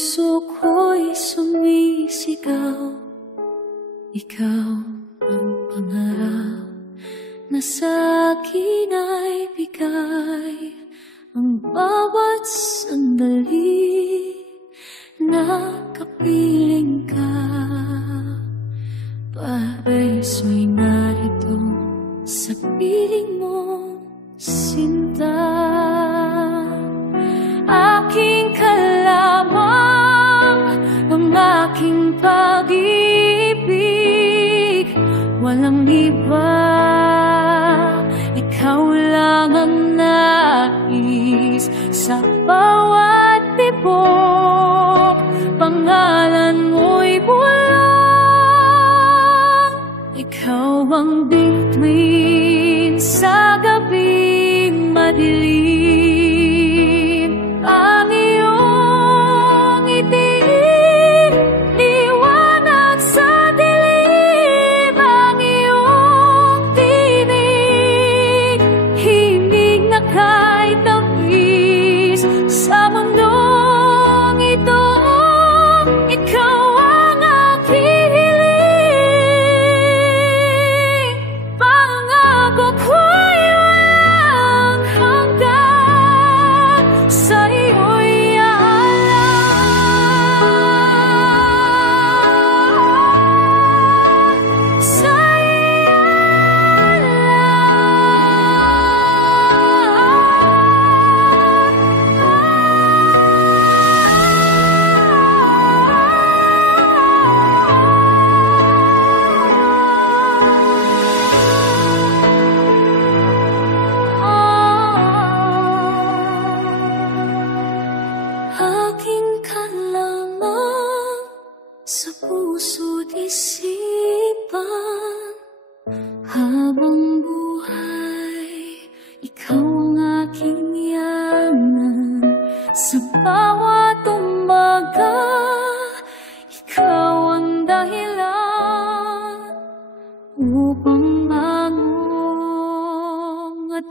puso ko'y sumisigaw. Ikaw ang pangarap na sa'kin ay bigay. Ang bawat sandali na kapiling ka, pareso'y narito sa piling mo, sinta. Aking kalamang, ang aking pag-ibig, walang iba, ikaw lang ang nais sa bawat tibok. Pangalan mo'y bulang, ikaw ang bituin sa gabing madilim. Ang iyong itim, liwanag sa dilim. Ang iyong tinig, himig na kahit tamis sa mundong ito. Ikaw ang aking hiling, pangako ko'y walang hanggan, sa iyo'y aalam, sa aking kalamang sa puso't isipan. Habang buhay, ikaw ang aking yanan. Sa bawat umaga, ikaw ang dahilan upang mangong at